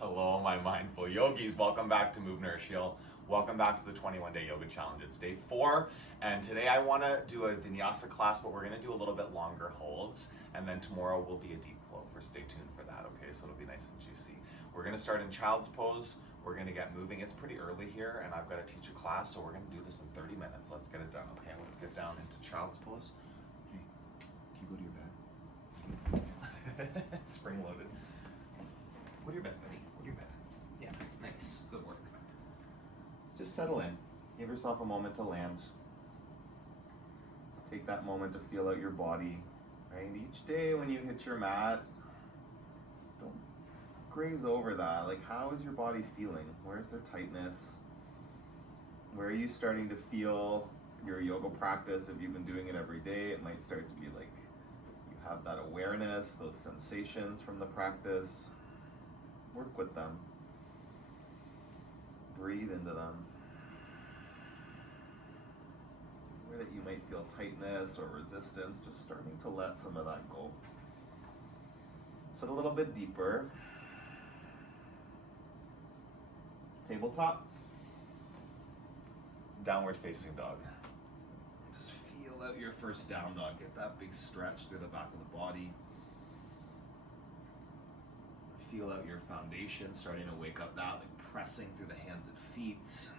Hello, my mindful yogis. Welcome back to Move, Nourish, Heal. Welcome back to the 21-day yoga challenge. It's day 4, and today I want to do a vinyasa class, but we're going to do a little bit longer holds, and then tomorrow will be a deep flow. Stay tuned for that, okay? So it'll be nice and juicy. We're going to start in child's pose. We're going to get moving. It's pretty early here, and I've got to teach a class, so we're going to do this in 30 minutes. Let's get it done, okay? Let's get down into child's pose. Hey, can you go to your bed? Spring loaded. Go to your bed, buddy. Go to your bed. Yeah, nice. Good work. Just settle in. Give yourself a moment to land. Just take that moment to feel out your body. Right? Each day when you hit your mat, don't graze over that. Like, how is your body feeling? Where's there tightness? Where are you starting to feel your yoga practice? If you've been doing it every day, it might start to be like you have that awareness, those sensations from the practice. Work with them. Breathe into them. Where that you might feel tightness or resistance, just starting to let some of that go. Sit a little bit deeper. Tabletop. Downward facing dog. Just feel out your first down dog. Get that big stretch through the back of the body. Feel out your foundation, starting to wake up that, like pressing through the hands and feet.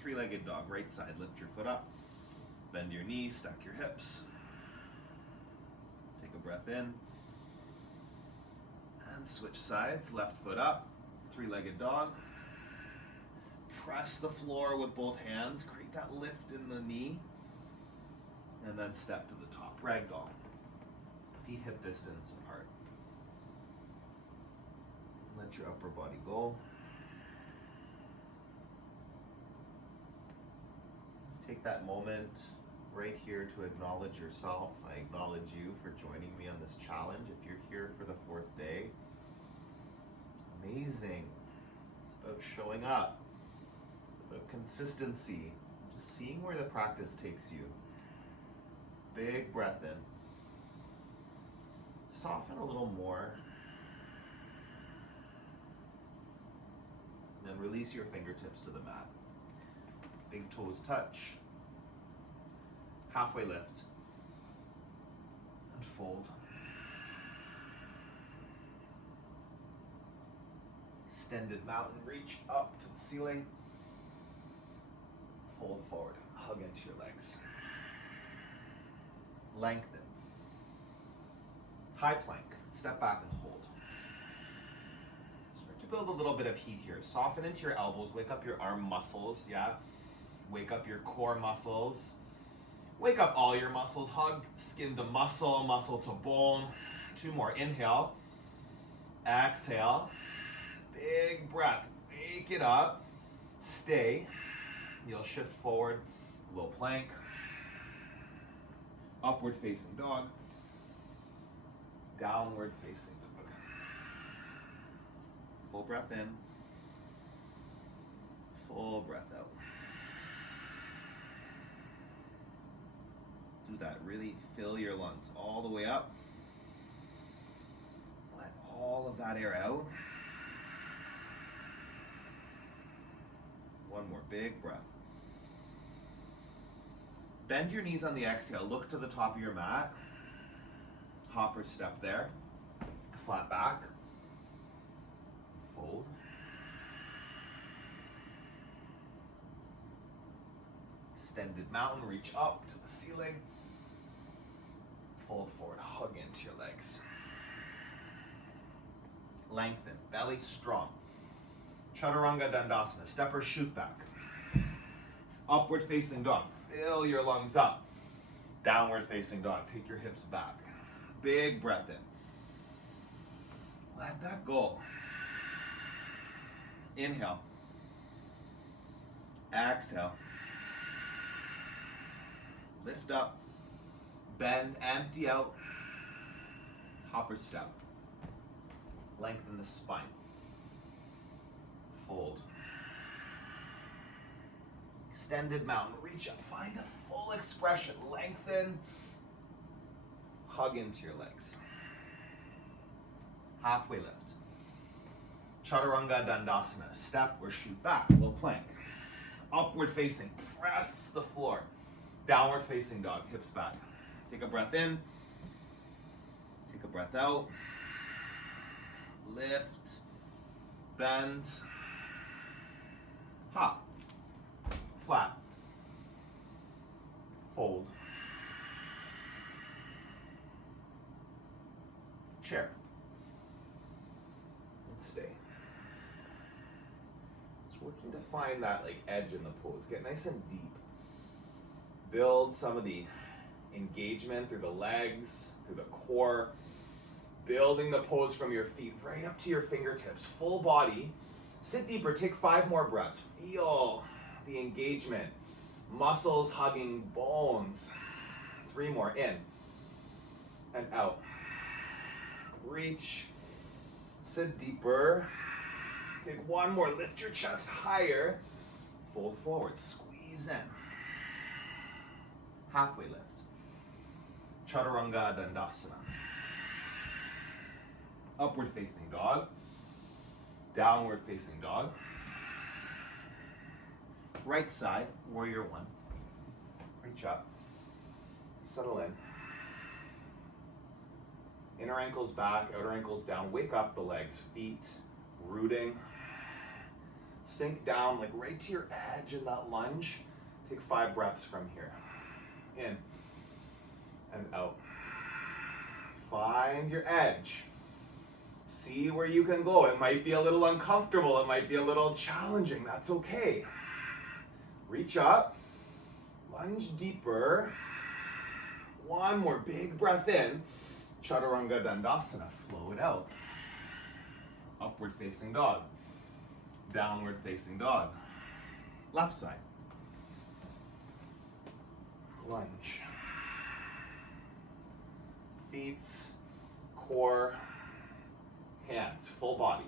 Three-legged dog, right side, lift your foot up. Bend your knees, stack your hips. Take a breath in. And switch sides, left foot up. Three-legged dog. Press the floor with both hands, create that lift in the knee. And then step to the top, ragdoll. Feet hip distance apart. Let your upper body go. Let's take that moment right here to acknowledge yourself. I acknowledge you for joining me on this challenge. If you're here for the 4th day, amazing. It's about showing up. It's about consistency. Just seeing where the practice takes you. Big breath in. Soften a little more. Then release your fingertips to the mat. Big toes touch. Halfway lift. And fold. Extended mountain reach up to the ceiling. Fold forward. Hug into your legs. Lengthen. High plank, step back and hold. Start to build a little bit of heat here. Soften into your elbows, wake up your arm muscles, yeah? Wake up your core muscles. Wake up all your muscles, hug skin to muscle, muscle to bone. 2 more, inhale. Exhale. Big breath, wake it up. Stay. You'll shift forward, low plank. Upward facing dog. Downward facing dog. Full breath in. Full breath out. Do that. Really fill your lungs all the way up. Let all of that air out. One more big breath. Bend your knees on the exhale. Look to the top of your mat. Hopper step there. Flat back. Fold. Extended mountain, reach up to the ceiling. Fold forward, hug into your legs. Lengthen, belly strong. Chaturanga Dandasana, step or shoot back. Upward facing dog, fill your lungs up. Downward facing dog, take your hips back. Big breath in. Let that go. Inhale. Exhale. Lift up. Bend, empty out. Hopper step. Lengthen the spine. Fold. Extended mountain, reach up, find a full expression, lengthen, hug into your legs. Halfway lift. Chaturanga Dandasana, step or shoot back, low plank. Upward facing, press the floor. Downward facing dog, hips back. Take a breath in, take a breath out. Lift, bend, hop, flat, fold, chair, and stay. Just working to find that like edge in the pose. Get nice and deep. Build some of the engagement through the legs, through the core. Building the pose from your feet right up to your fingertips, full body. Sit deeper, take 5 more breaths. Feel the engagement. Muscles hugging bones. 3 more, in and out. Reach, sit deeper. Take 1 more, lift your chest higher. Fold forward, squeeze in. Halfway lift. Chaturanga Dandasana. Upward facing dog, downward facing dog. Right side, warrior 1. Reach up, settle in. Inner ankles back, outer ankles down. Wake up the legs, feet rooting. Sink down like right to your edge in that lunge. Take 5 breaths from here. In and out. Find your edge. See where you can go. It might be a little uncomfortable. It might be a little challenging. That's okay. Reach up. Lunge deeper. 1 more big breath in. Chaturanga Dandasana. Flow it out. Upward facing dog. Downward facing dog. Left side. Lunge. Feet, core, hands, full body.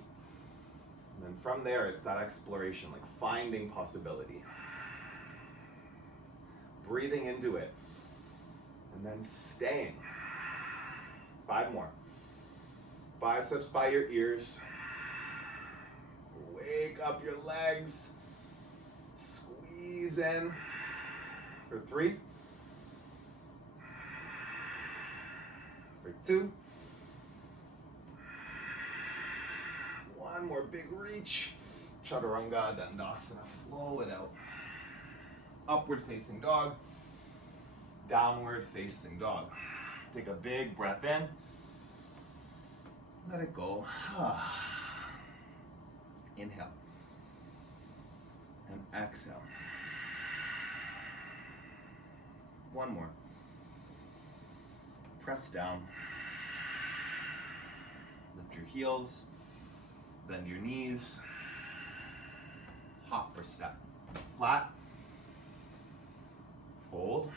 And then from there, it's that exploration, like finding possibility. Breathing into it. And then staying. 5 more. Biceps by your ears. Wake up your legs. Squeeze in. For 3. For 2. 1 more big reach. Chaturanga Dandasana. Flow it out. Upward facing dog. Downward facing dog. Take a big breath in. Let it go. Inhale. And exhale. 1 more. Press down. Lift your heels. Bend your knees. Hop or step. Flat. Fold.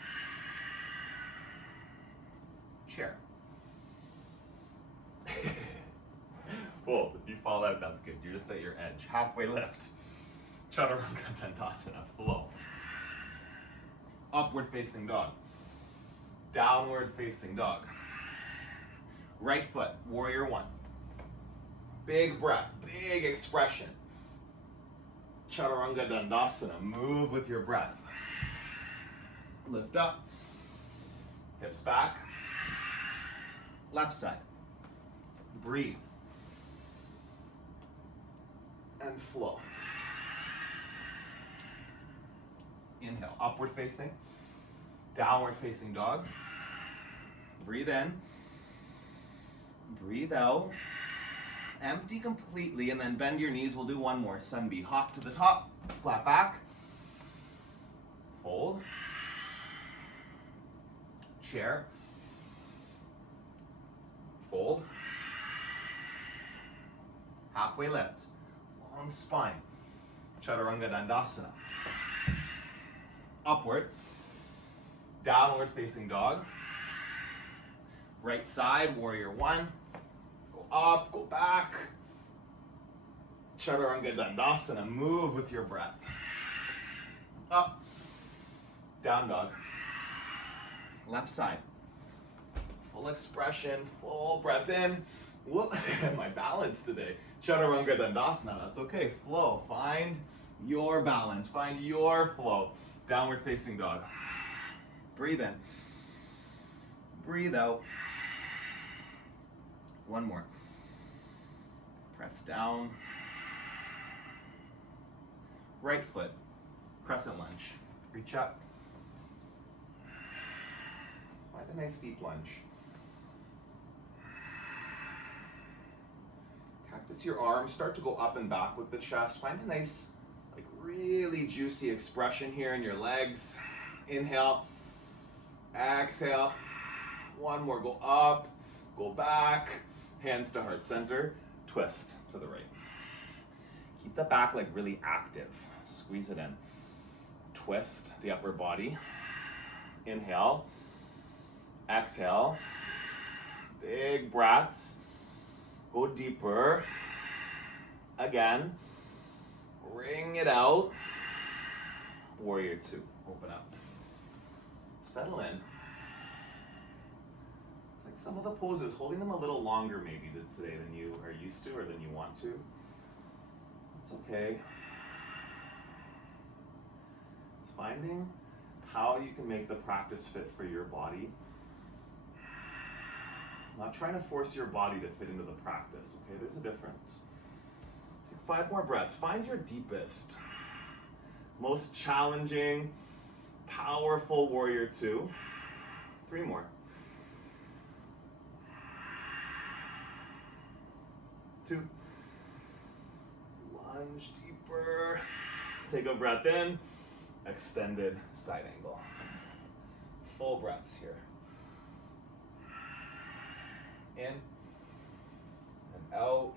Chair. Fold. If you fall out, that's good. You're just at your edge. Halfway lift. Chaturanga Dandasana. Flow. Upward facing dog. Downward facing dog. Right foot, warrior 1. Big breath, big expression. Chaturanga Dandasana. Move with your breath. Lift up. Hips back. Left side. Breathe. And flow. Inhale, upward facing. Downward facing dog. Breathe in. Breathe out. Empty completely and then bend your knees. We'll do 1 more. Sunbeam. Hop to the top. Flat back. Fold. Chair. Fold. Halfway lift. Long spine. Chaturanga Dandasana. Upward. Downward facing dog. Right side, warrior 1. Go up, go back. Chaturanga Dandasana. Move with your breath. Up. Down dog. Left side. Full expression, full breath in. Whoop, my balance today. Chaturanga Dandasana, that's okay. Flow, find your balance, find your flow. Downward facing dog. Breathe in. Breathe out. One more. Press down. Right foot, crescent lunge. Reach up. Find a nice deep lunge. Cactus your arms, start to go up and back with the chest. Find a nice, like really juicy expression here in your legs. Inhale, exhale. One more, go up, go back. Hands to heart center, twist to the right. Keep the back like really active. Squeeze it in. Twist the upper body. Inhale. Exhale. Big breaths. Go deeper. Again. Bring it out. Warrior two. Open up. Settle in. Like some of the poses, holding them a little longer maybe today than you are used to or than you want to. It's okay. It's finding how you can make the practice fit for your body. Not trying to force your body to fit into the practice, okay? There's a difference. Take 5 more breaths. Find your deepest, most challenging, powerful warrior two. 3 more. 2. Lunge deeper. Take a breath in. Extended side angle. Full breaths here. In and out.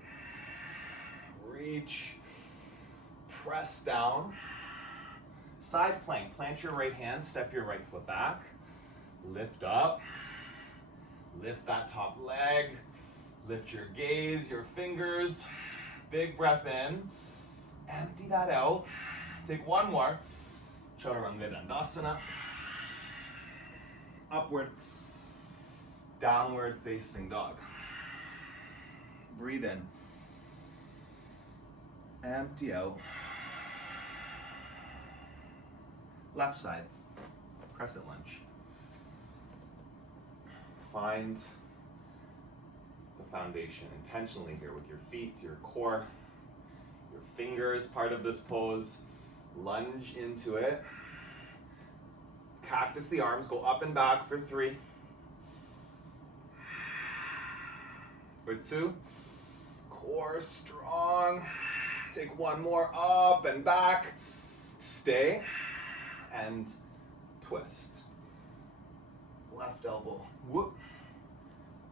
Reach. Press down. Side plank. Plant your right hand. Step your right foot back. Lift up. Lift that top leg. Lift your gaze, your fingers. Big breath in. Empty that out. Take 1 more. Chaturanga Dandasana. Upward. Downward facing dog. Breathe in. Empty out. Left side. Crescent lunge. Find the foundation intentionally here with your feet, your core, your fingers, part of this pose. Lunge into it. Cactus the arms, go up and back for 3. For 2. Core strong. Take 1 more, up and back. Stay and twist. Left elbow, whoop.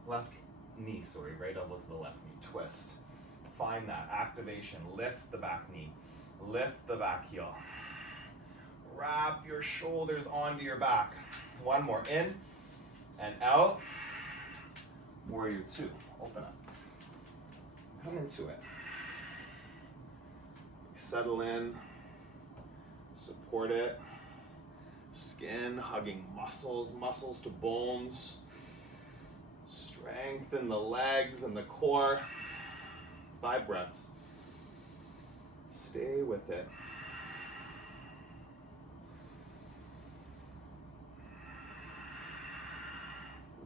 Left knee, sorry, right elbow to the left knee, twist. Find that activation, lift the back knee, lift the back heel. Wrap your shoulders onto your back. 1 more, in and out. Warrior two, open up. Come into it. Settle in, support it. Skin hugging muscles, muscles to bones. Strengthen the legs and the core. 5 breaths. Stay with it.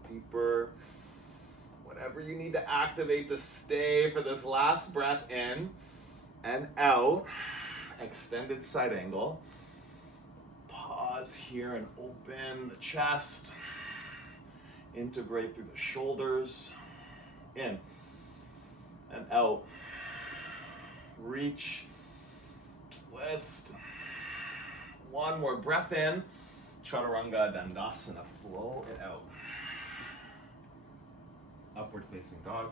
Deeper. Whatever you need to activate to stay for this last breath in and out. Extended side angle. Pause here and open the chest. Integrate through the shoulders. In and out. Reach. Twist. 1 more breath in. Chaturanga Dandasana. Flow it out. Upward facing dog.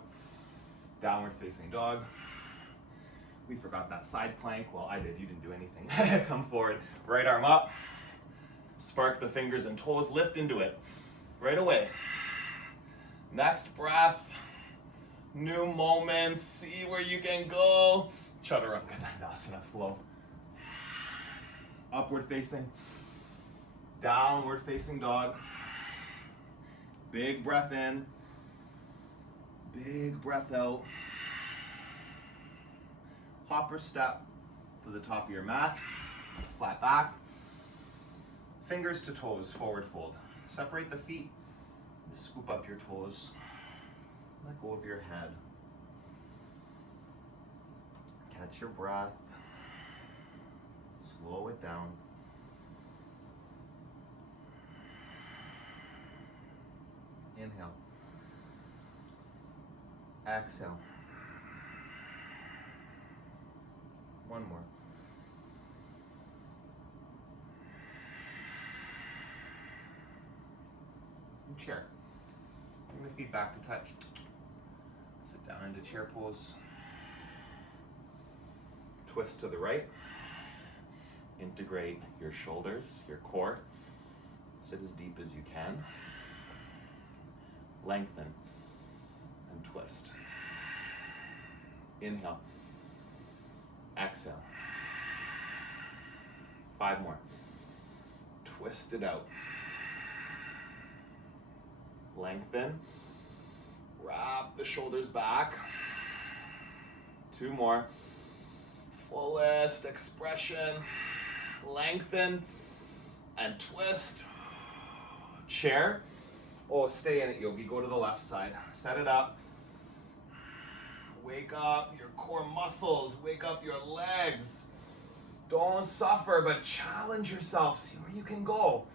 Downward facing dog. We forgot that side plank. Well, I did. You didn't do anything. Come forward. Right arm up. Spark the fingers and toes. Lift into it. Right away. Next breath. New moment. See where you can go. Chaturanga Dandasana. Flow. Upward facing. Downward facing dog. Big breath in. Big breath out. Hopper step to the top of your mat. Flat back. Fingers to toes, forward fold. Separate the feet. Just scoop up your toes. Let go of your head. Catch your breath. Slow it down. Inhale. Exhale. One more. And chair. Bring the feet back to touch. Sit down into chair pose. Twist to the right. Integrate your shoulders, your core. Sit as deep as you can. Lengthen and twist. Inhale. Exhale. 5 more. Twist it out. Lengthen. Wrap the shoulders back. 2 more. Fullest expression. Lengthen and twist. Chair. Oh, stay in it, yogi. Go to the left side. Set it up. Wake up your core muscles. Wake up your legs. Don't suffer, but challenge yourself. See where you can go.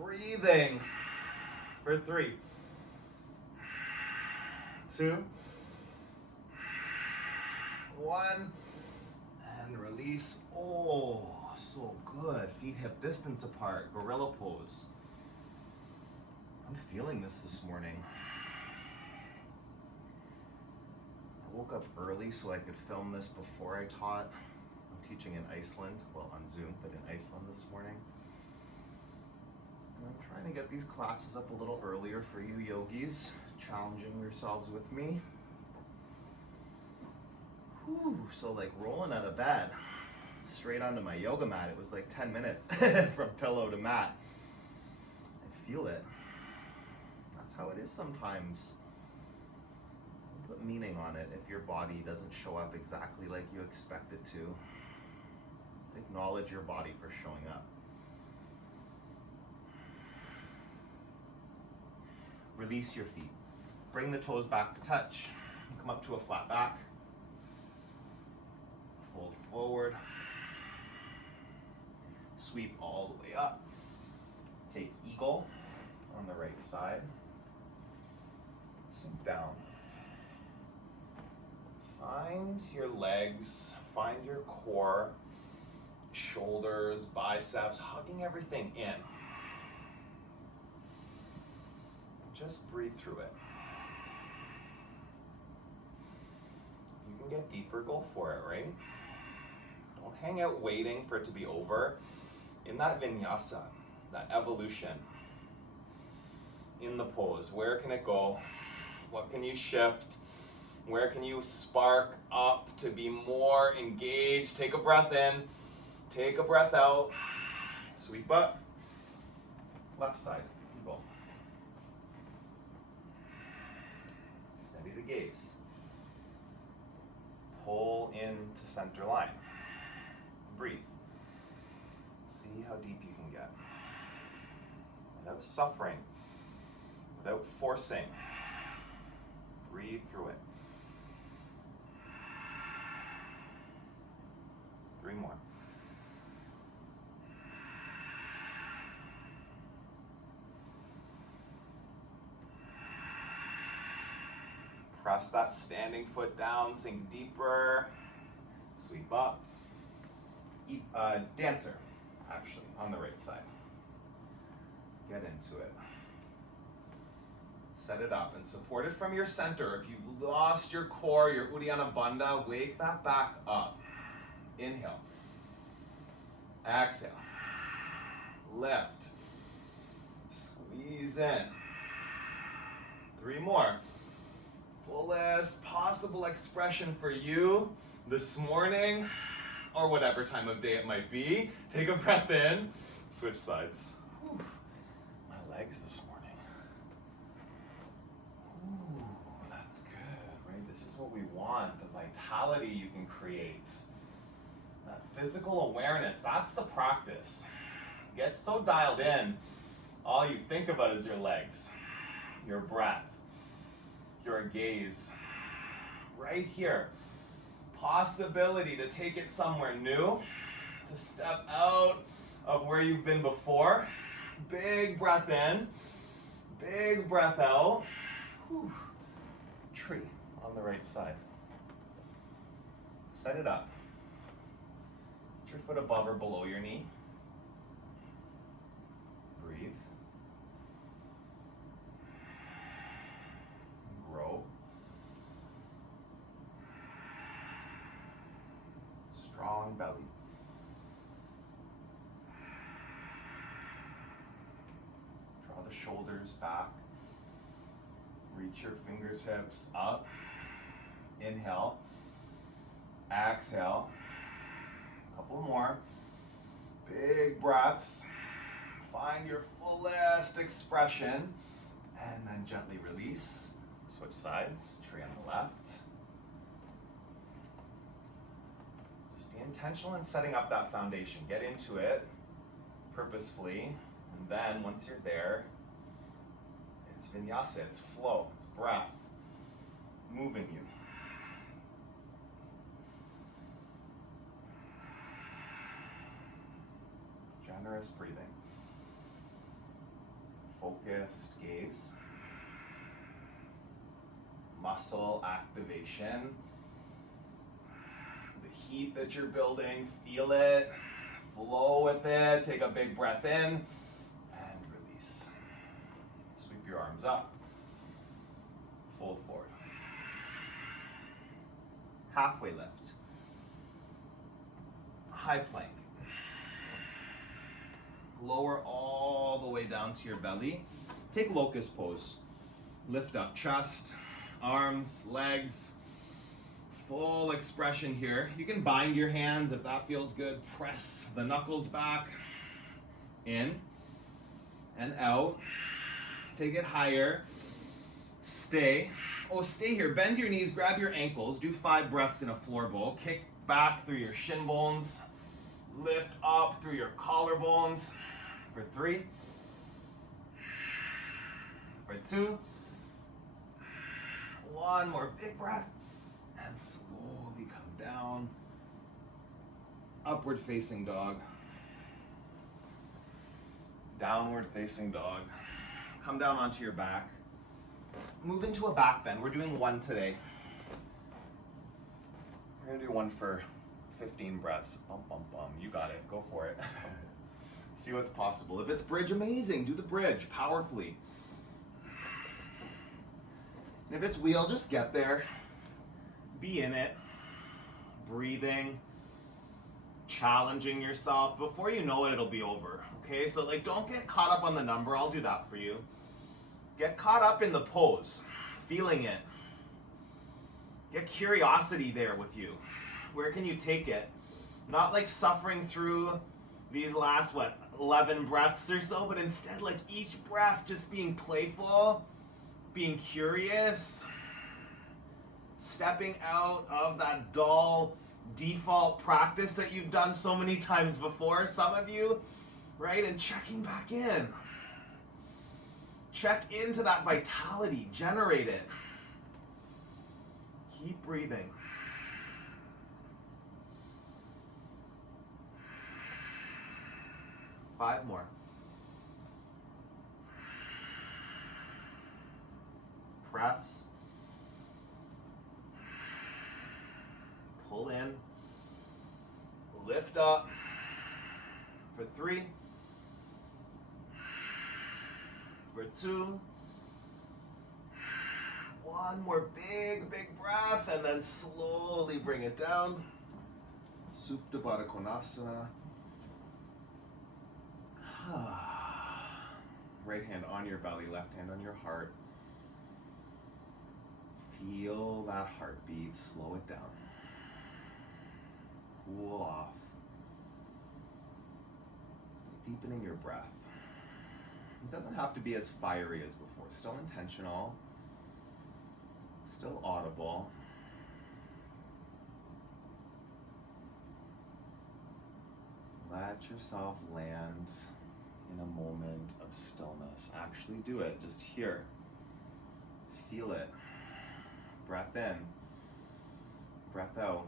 Breathing for 3, 2, 1, and release. Oh, so good. Feet hip distance apart. Gorilla pose. I'm feeling this morning. I woke up early so I could film this before I taught. I'm teaching in Iceland, well on Zoom, but in Iceland this morning. And I'm trying to get these classes up a little earlier for you yogis, challenging yourselves with me. Whew, so like rolling out of bed, straight onto my yoga mat, it was like 10 minutes from pillow to mat. I feel it. That's how it is sometimes. Put meaning on it if your body doesn't show up exactly like you expect it to. Acknowledge your body for showing up. Release your feet. Bring the toes back to touch. Come up to a flat back. Fold forward. Sweep all the way up. Take eagle on the right side. Sink down. Find your legs, find your core, shoulders, biceps, hugging everything in. Just breathe through it. You can get deeper, go for it, right? Don't hang out waiting for it to be over. In that vinyasa, that evolution, in the pose, where can it go? What can you shift? Where can you spark up to be more engaged? Take a breath in, take a breath out, sweep up, left side, eagle. Steady the gaze. Pull into center line. Breathe. See how deep you can get. Without suffering, without forcing. Breathe through it. 3 more. Press that standing foot down, sink deeper, sweep up. Dancer, actually, on the right side. Get into it. Set it up and support it from your center. If you've lost your core, your Uddiyana Bandha, wake that back up. Inhale. Exhale. Lift. Squeeze in. 3 more. Fullest possible expression for you this morning. or whatever time of day it might be. Take a breath in, switch sides. Whew. My legs this morning. Ooh, that's good, right? This is what we want, the vitality you can create. That physical awareness, that's the practice. Get so dialed in, all you think about is your legs, your breath, your gaze. Right here. Possibility to take it somewhere new, to step out of where you've been before. Big breath in, big breath out. Whew. Tree on the right side. Set it up. Put your foot above or below your knee. Breathe. Grow. Strong belly. Draw the shoulders back. Reach your fingertips up. Inhale. Exhale. A couple more. Big breaths. Find your fullest expression. And then gently release. Switch sides. Tree on the left. Just be intentional in setting up that foundation. Get into it purposefully. And then once you're there, it's vinyasa, it's flow, it's breath, moving you. Generous breathing. Focused gaze. Muscle activation. The heat that you're building, feel it, flow with it, take a big breath in, and release. Sweep your arms up, fold forward. Halfway lift. High plank. Lower all the way down to your belly. Take locust pose. Lift up chest, arms, legs. Full expression here. You can bind your hands if that feels good. Press the knuckles back. In and out. Take it higher. Stay. Oh, stay here. Bend your knees, grab your ankles. Do 5 breaths in a floor bowl. Kick back through your shin bones. Lift up through your collarbones. For 3. For 2. 1 more big breath. And slowly come down. Upward facing dog. Downward facing dog. Come down onto your back. Move into a back bend. We're doing 1 today. We're gonna do 1 for 15 breaths. Bum, bum, bum. You got it. Go for it. See what's possible. If it's bridge, amazing. Do the bridge powerfully. And if it's wheel, just get there. Be in it. Breathing. Challenging yourself. Before you know it, it'll be over. Okay, so don't get caught up on the number. I'll do that for you. Get caught up in the pose. Feeling it. Get curiosity there with you. Where can you take it? Not suffering through these last, 11 breaths or so, but instead each breath just being playful, being curious, stepping out of that dull default practice that you've done so many times before, some of you, right? And checking back in. Check into that vitality, generate it. Keep breathing. Five more. Press. Pull in. Lift up. For 3. For 2. 1 more big breath, and then slowly bring it down. Supta Baddha Konasana. Right hand on your belly, left hand on your heart. Feel that heartbeat, slow it down. cool off. So deepening your breath. It doesn't have to be as fiery as before. Still intentional. Still audible. Let yourself land in a moment of stillness. Actually do it. Just here. Feel it. Breath in. Breath out.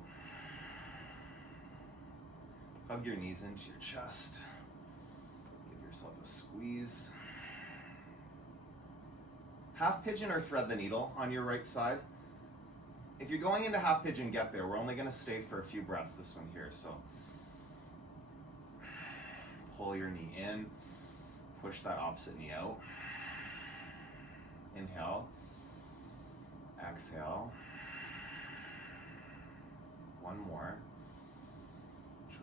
Hug your knees into your chest. Give yourself a squeeze. Half pigeon or thread the needle on your right side. If you're going into half pigeon, get there. We're only going to stay for a few breaths this one here. So pull your knee in. Push that opposite knee out. Inhale. Exhale. One more.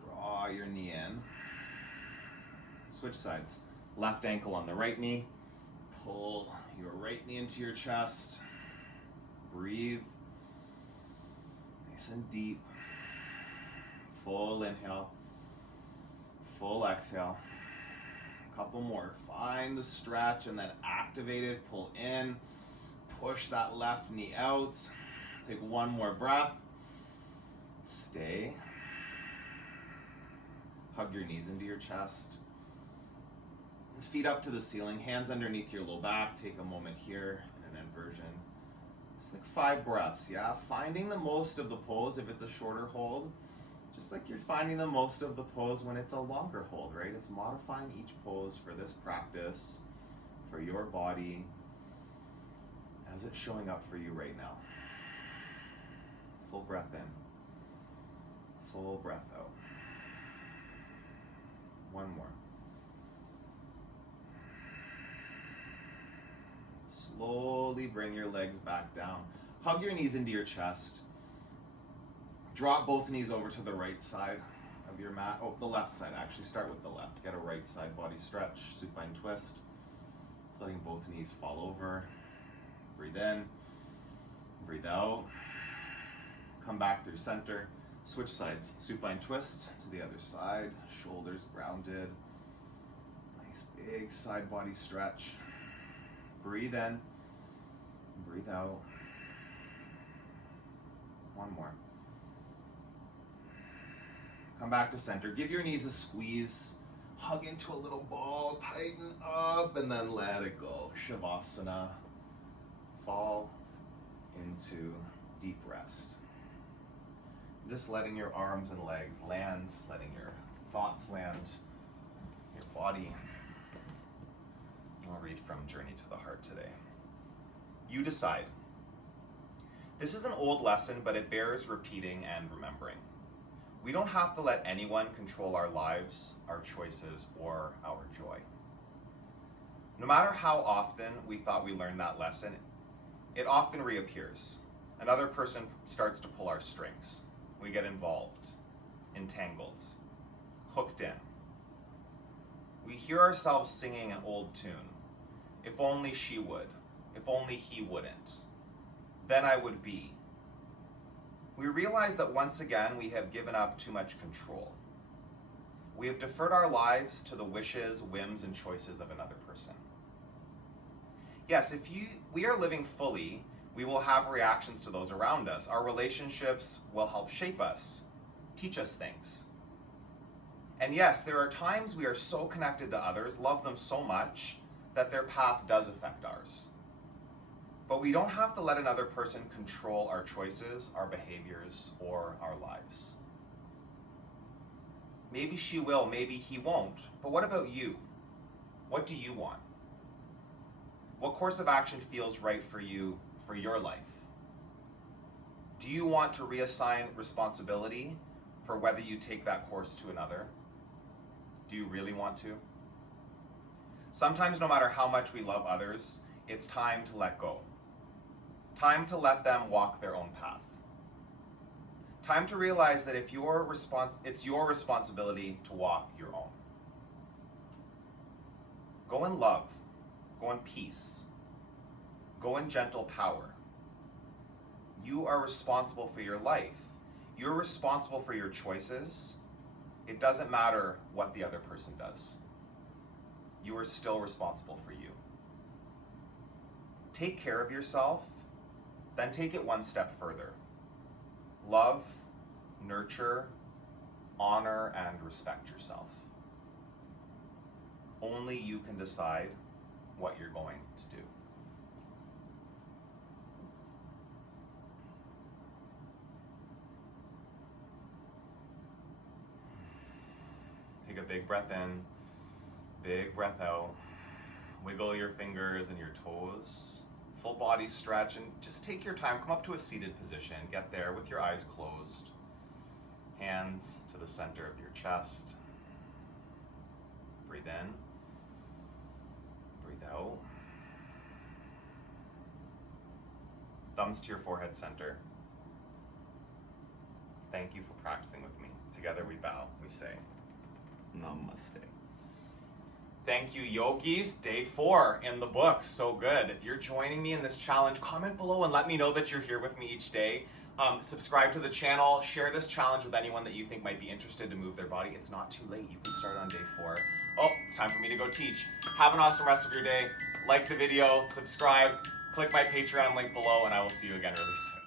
Draw your knee in. Switch sides. Left ankle on the right knee. Pull your right knee into your chest. Breathe. Nice and deep. Full inhale. Full exhale. Couple more. Find the stretch and then activate it. Pull in. Push that left knee out. Take one more breath. Stay. Hug your knees into your chest. Feet up to the ceiling, hands underneath your low back. Take a moment here in an inversion. Just like 5 breaths, yeah? Finding the most of the pose if it's a shorter hold. Just like you're finding the most of the pose when it's a longer hold, right? It's modifying each pose for this practice, for your body, as it's showing up for you right now. Full breath in. Full breath out. One more. Slowly bring your legs back down. Hug your knees into your chest. Drop both knees over to the right side of your mat. Oh, the left side, actually. Start with the left. Get a right side body stretch. Supine twist. Just letting both knees fall over. Breathe in. Breathe out. Come back through center. Switch sides. Supine twist to the other side. Shoulders grounded. Nice big side body stretch. Breathe in. Breathe out. One more. Come back to center. Give your knees a squeeze. Hug into a little ball. Tighten up and then let it go. Shavasana. Fall into deep rest. Just letting your arms and legs land, letting your thoughts land, your body. I'll read from Journey to the Heart today. You decide. This is an old lesson, but it bears repeating and remembering. We don't have to let anyone control our lives, our choices, or our joy. No matter how often we thought we learned that lesson, it often reappears. Another person starts to pull our strings. We get involved, entangled, hooked in. We hear ourselves singing an old tune. If only she would, if only he wouldn't, then I would be. We realize that once again we have given up too much control. We have deferred our lives to the wishes, whims, and choices of another person. Yes, if we are living fully, we will have reactions to those around us. Our relationships will help shape us, teach us things. And yes, there are times we are so connected to others, love them so much, that their path does affect ours. But we don't have to let another person control our choices, our behaviors, or our lives. Maybe she will, maybe he won't, but what about you? What do you want? What course of action feels right for you for your life? Do you want to reassign responsibility for whether you take that course to another? Do you really want to? Sometimes, no matter how much we love others, it's time to let go. Time to let them walk their own path. Time to realize that it's your responsibility to walk your own. Go in love. Go in peace. Go in gentle power. You are responsible for your life. You're responsible for your choices. It doesn't matter what the other person does. You are still responsible for you. Take care of yourself, then take it one step further. Love, nurture, honor, and respect yourself. Only you can decide what you're going to do. Take a big breath in, big breath out. Wiggle your fingers and your toes. Full body stretch, and just take your time. Come up to a seated position. Get there with your eyes closed. Hands to the center of your chest. Breathe in. Breathe out. Thumbs to your forehead center. Thank you for practicing with me. Together we bow. We say, Namaste. Thank you, yogis. Day 4 in the book. So good. If you're joining me in this challenge, comment below and let me know that you're here with me each day. Subscribe to the channel. Share this challenge with anyone that you think might be interested to move their body. It's not too late. You can start on day 4. Oh, it's time for me to go teach. Have an awesome rest of your day. Like the video, subscribe, click my Patreon link below, and I will see you again really soon.